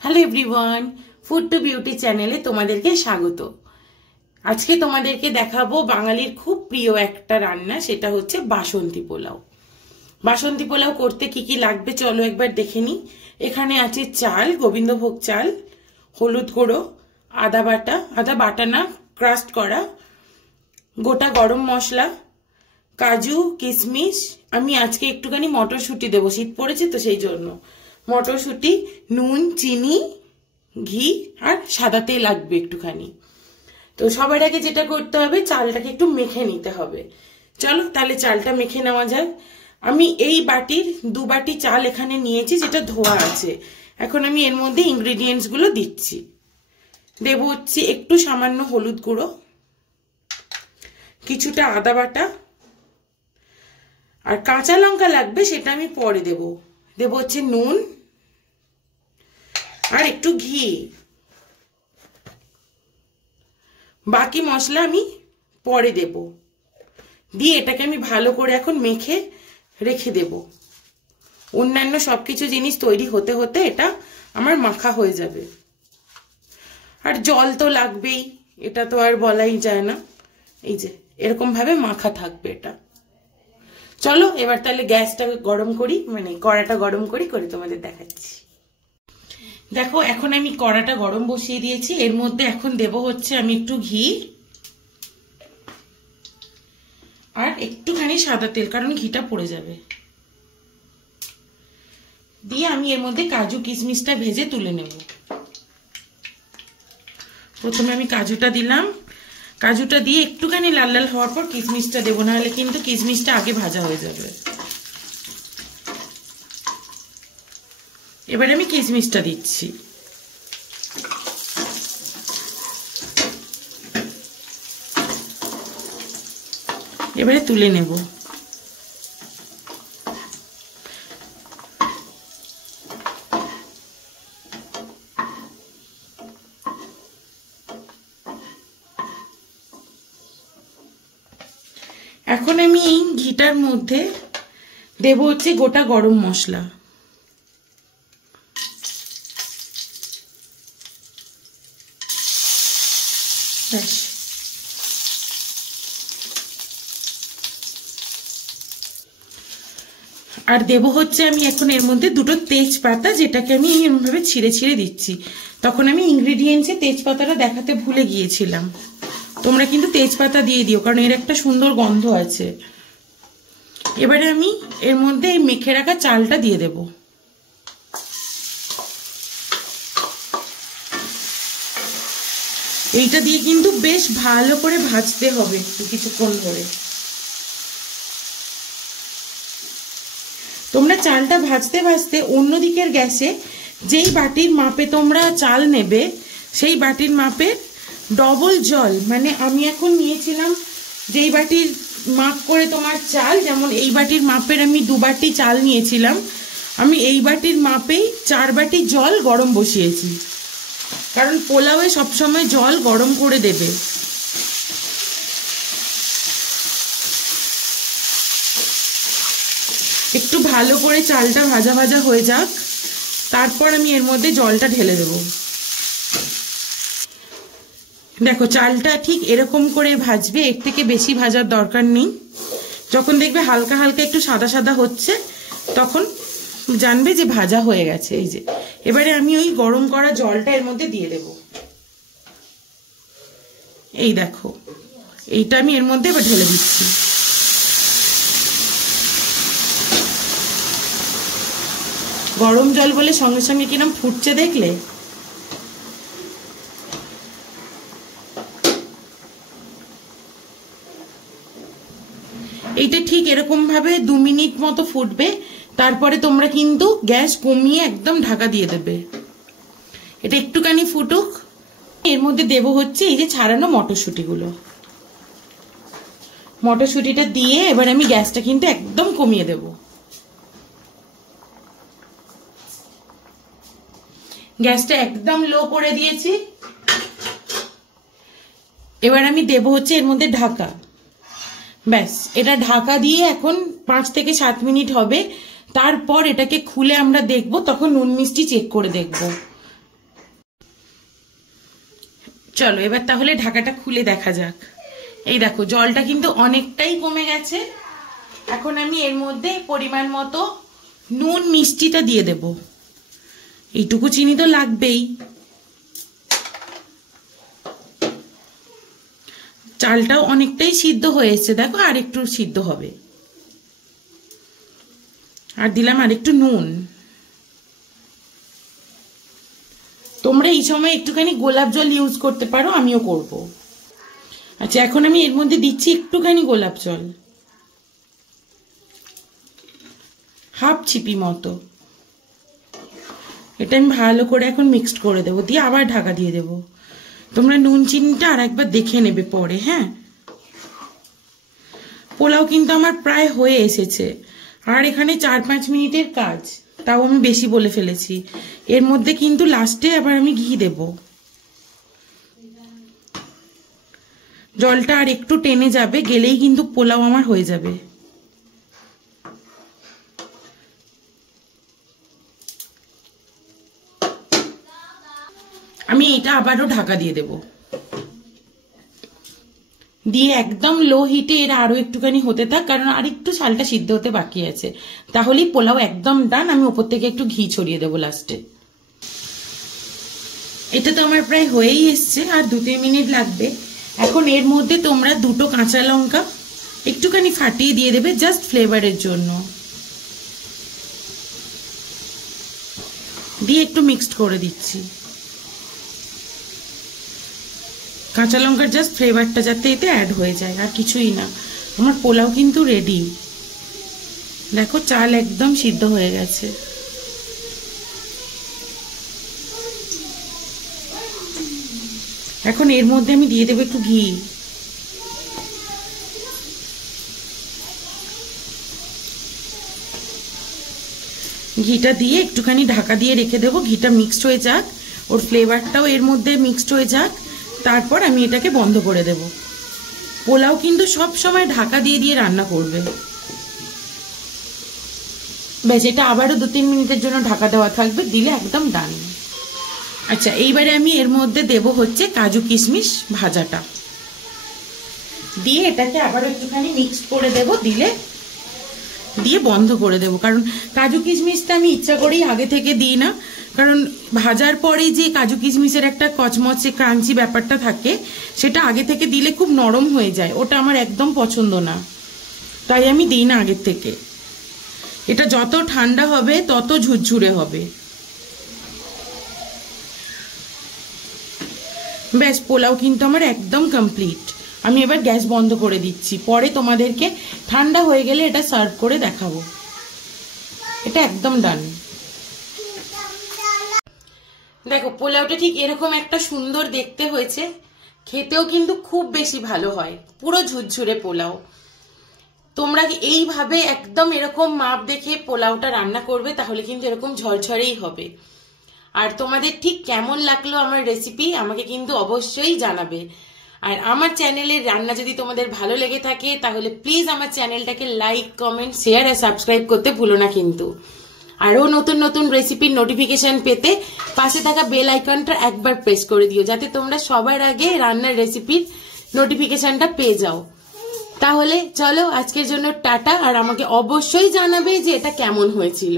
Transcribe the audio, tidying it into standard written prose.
Hello everyone, food to beauty চ্যানেলে তোমাদেরকে স্বাগত। আজকে তোমাদেরকে দেখাবো বাঙালির খুব প্রিয় একটা রান্না, সেটা হচ্ছে বাসন্তী পোলাও। বাসন্তী পোলাও করতে কি কি লাগবে চলো একবার দেখে নি। এখানে আছে চাল, গোবিন্দভোগ চাল, হলুদ গুঁড়ো, আদা বাটা, আদা বাটা না ক্রাস্ট করা, গোটা গরম মশলা, কাজু কিশমিশ, আমি আজকে একটুখানি মটরশুঁটি দেবো, শীত পড়েছে তো সেই জন্য। মটরশুঁটি, নুন, চিনি, ঘি আর সাদা তেল লাগবে একটুখানি। তো সবার আগে যেটা করতে হবে, চালটাকে একটু মেখে নিতে হবে। চলো তাহলে চালটা মেখে নেওয়া যাক। আমি এই বাটির 2 বাটি চাল এখানে নিয়েছি, যেটা ধোয়া আছে। এখন আমি এর মধ্যে ইনগ্রেডিয়েন্টস গুলো দিচ্ছি। দেবো হচ্ছে একটু সামান্য হলুদ গুঁড়ো, কিছুটা আদা বাটা, আর কাঁচা লঙ্কা লাগবে, সেটা আমি পরে দেবো। দেবো হচ্ছে নুন আর একটু ঘি। বাকি মশলা আমি পরে দেব। দিয়ে এটাকে আমি ভালো করে এখন মেখে রেখে দেব। অন্যান্য সবকিছু জিনিস তৈরি হতে হতে এটা আমার মাখা হয়ে যাবে। আর জল তো লাগবেই, এটা তো আর বলাই যায় না। এই যে এরকম ভাবে মাখা থাকবে এটা। চলো এবার তাহলে গ্যাসটা গরম করি, মানে কড়াটা গরম করি, করে তোমাদের দেখাচ্ছি। দেখো এখন আমি কড়াটা গরম বসিয়ে দিয়েছি। এর মধ্যে এখন দেব হচ্ছে আমি একটু ঘি আর একটুখানি সাদা তেল, কারণ ঘিটা পড়ে যাবে। দিয়ে আমি এর মধ্যে কাজু কিশমিশটা ভেজে তুলে নেব। প্রথমে আমি কাজুটা দিলাম, কাজুটা দিয়ে একটুখানি লাল লাল হওয়ার পর কিশমিশটা দেবো, নাহলে কিন্তু কিশমিশটা আগে ভাজা হয়ে যাবে। এবারে আমি কিশমিশটা দিচ্ছি। এবারে তুলে নেব। এখন আমি এই ঘিটার মধ্যে দেব হচ্ছে গোটা গরম মশলা। আর দেব হচ্ছে আমি এখন এর মধ্যে 2টো তেজপাতা, যেটাকে আমি এরকমভাবে ছিঁড়ে ছিঁড়ে দিচ্ছি। তখন আমি ইনগ্রেডিয়েন্টসে তেজপাতাটা দেখাতে ভুলে গিয়েছিলাম। তোমরা কিন্তু তেজপাতা দিয়ে দিও, কারণ এর একটা সুন্দর গন্ধ আছে। এবারে আমি এর মধ্যে এই মেখে রাখা চালটা দিয়ে দেব। এইটা দিয়ে কিন্তু বেশ ভালো করে ভাজতে হবে কিছুক্ষণ ধরে। তোমরা চালটা ভাজতে ভাজতে অন্যদিকের গ্যাসে যেই বাটির মাপে তোমরা চাল নেবে, সেই বাটির মাপে ডবল জল, মানে আমি এখন নিয়েছিলাম যেই বাটির মাপ করে তোমার চাল, যেমন এই বাটির মাপের আমি 2 বাটি চাল নিয়েছিলাম, আমি এই বাটির মাপেই 4 বাটি জল গরম বসিয়েছি। কারণ পোলাওয়ে সবসময় জল গরম করে দেবে। একটু ভালো করে চালটা ভাজা ভাজা হয়ে যাক, তারপর আমি এর মধ্যে জলটা ঢেলে দেব। দেখো চালটা ঠিক এরকম করে ভাজবে, এর থেকে বেশি ভাজার দরকার নেই। যখন দেখবে হালকা হালকা একটু সাদা সাদা হচ্ছে, তখন জানবে যে ভাজা হয়ে গেছে। এই যে এবারে আমি ওই গরম করা জলটা এর মধ্যে দিয়ে দেব। এই দেখো এইটা আমি এর মধ্যে এবার ঢেলে দিচ্ছি। গরম জল বলে সঙ্গে সঙ্গে কিরম ফুটছে দেখলে। এইটা ঠিক এরকম ভাবে 2 মিনিট মতো ফুটবে। তারপরে তোমরা কিন্তু গ্যাস কমিয়ে একদম ঢাকা দিয়ে দেবে। এটা একটুখানি ফুটুক। এর মধ্যে দেব হচ্ছে এই যে ছাড়ানো মটরশুঁটিগুলো। মটরশুঁটিটা দিয়ে এবার আমি গ্যাসটা কিন্তু একদম কমিয়ে দেব। গ্যাসটা একদম লো করে দিয়েছি। এবার আমি দেব হচ্ছে এর মধ্যে ঢাকা। ব্যাস, এটা ঢাকা দিয়ে এখন 5 থেকে 7 মিনিট হবে। তারপর এটাকে খুলে আমরা দেখব, তখন নুন মিষ্টি চেক করে দেখব। চলো এবার তাহলে ঢাকাটা খুলে দেখা যাক। এই দেখো জলটা কিন্তু অনেকটাই কমে গেছে। এখন আমি এর মধ্যে পরিমাণ মতো নুন মিষ্টিটা দিয়ে দেব। এইটুকু চিনি তো লাগবেই। চালটাও অনেকটাই সিদ্ধ হয়েছে, দেখো আর একটু সিদ্ধ হবে। আর দিলাম আর একটু নুন। তোমরা এই সময় একটুখানি গোলাপ জল ইউজ করতে পারো, আমিও করব। আচ্ছা এখন আমি এর মধ্যে দিচ্ছি একটুখানি গোলাপ জল, হাফ ছিপি মতো। এটা আমি ভালো করে এখন মিক্সড করে দেবো, দিয়ে আবার ঢাকা দিয়ে দেবো। তোমরা নুন চিনিটা আর একবার দেখে নেবে পরে। হ্যাঁ, পোলাও কিন্তু আমার প্রায় হয়ে এসেছে, আর এখানে 4-5 মিনিটের কাজ, তাও আমি বেশি বলে ফেলেছি। এর মধ্যে কিন্তু লাস্টে আবার আমি ঘি দেব। জলটা আর একটু টেনে যাবে, গেলেই কিন্তু পোলাও আমার হয়ে যাবে। আমি এটা আবারও ঢাকা দিয়ে দেব, দিয়ে একদম লো হিটে এরা আরো একটুখানি হতে থাক, কারণ আর একটু চালটা সিদ্ধ হতে বাকি আছে। তাহলেই পোলাও একদম ডান। আমি ওপর থেকে একটু ঘি ছড়িয়ে দেবো লাস্টে। এটা তো আমার প্রায় হয়েই এসছে, আর 2-3 মিনিট লাগবে। এখন এর মধ্যে তোমরা 2টো কাঁচা লঙ্কা একটুখানি ফাটিয়ে দিয়ে দেবে, জাস্ট ফ্লেভারের জন্য। দিয়ে একটু মিক্সড করে দিচ্ছি। কাঁচা লঙ্কার জাস্ট ফ্লেভারটা যাতে এতে অ্যাড হয়ে যায়, আর কিছুই না। আমার পোলাও কিন্তু রেডি। দেখো চাল একদম সিদ্ধ হয়ে গেছে। এখন এর মধ্যে আমি দিয়ে দেবো একটু ঘি। ঘিটা দিয়ে একটুখানি ঢাকা দিয়ে রেখে দেবো, ঘিটা মিক্সড হয়ে যাক, ওর ফ্লেভারটাও এর মধ্যে মিক্সড হয়ে যাক, তারপর আমি এটাকে বন্ধ করে দেব। পোলাও কিন্তু সব সময় ঢাকা দিয়ে দিয়ে রান্না করবে। ব্যাস, এটা আবারও 2-3 মিনিটের জন্য ঢাকা দেওয়া থাকবে, দিলে একদম ডান। আচ্ছা এইবারে আমি এর মধ্যে দেব হচ্ছে কাজু কিশমিশ ভাজাটা, দিয়ে এটাকে আবার একটুখানি মিক্স করে দেব, দিয়ে বন্ধ করে দেব। কারণ কাজু কিশমিশটা আমি ইচ্ছা করেই আগে থেকে দিই না, কারণ ভাজার পরে যে কাজু কিশমিশের একটা কচমচে ক্রাঞ্চি ব্যাপারটা থাকে, সেটা আগে থেকে দিলে খুব নরম হয়ে যায়, ওটা আমার একদম পছন্দ না, তাই আমি দিই না আগের থেকে। এটা যত ঠান্ডা হবে তত ঝুরঝুরে হবে। ব্যাস, পোলাও কিন্তু আমার একদম কমপ্লিট। আমি এবার গ্যাস বন্ধ করে দিচ্ছি, পরে তোমাদেরকে ঠান্ডা হয়ে গেলে এটা সার্ভ করে দেখাবো। এটা একদম ডান। দেখো পোলাওটা ঠিক এরকম একটা সুন্দর দেখতে হয়েছে, খেতেও কিন্তু খুব বেশি ভালো হয়, পুরো ঝুরঝুরে পোলাও। তোমরা এইভাবে একদম এরকম মাপ দেখে পোলাওটা রান্না করবে, তাহলে কিন্তু এরকম ঝরঝরেই হবে। আর তোমাদের ঠিক কেমন লাগলো আমার রেসিপি আমাকে কিন্তু অবশ্যই জানাবে। আর আমার চ্যানেলের রান্না যদি তোমাদের ভালো লেগে থাকে, তাহলে প্লিজ আমার চ্যানেলটাকে লাইক, কমেন্ট, শেয়ার আর সাবস্ক্রাইব করতে ভুলো না কিন্তু। আরো নতুন নতুন রেসিপির নোটিফিকেশন পেতে পাশে থাকা বেল আইকনটা একবার প্রেস করে দিও, যাতে তোমরা সবার আগে রান্নার রেসিপির নোটিফিকেশনটা পেয়ে যাও। তাহলে চলো আজকের জন্য টাটা, আর আমাকে অবশ্যই জানাবে যে এটা কেমন হয়েছিল।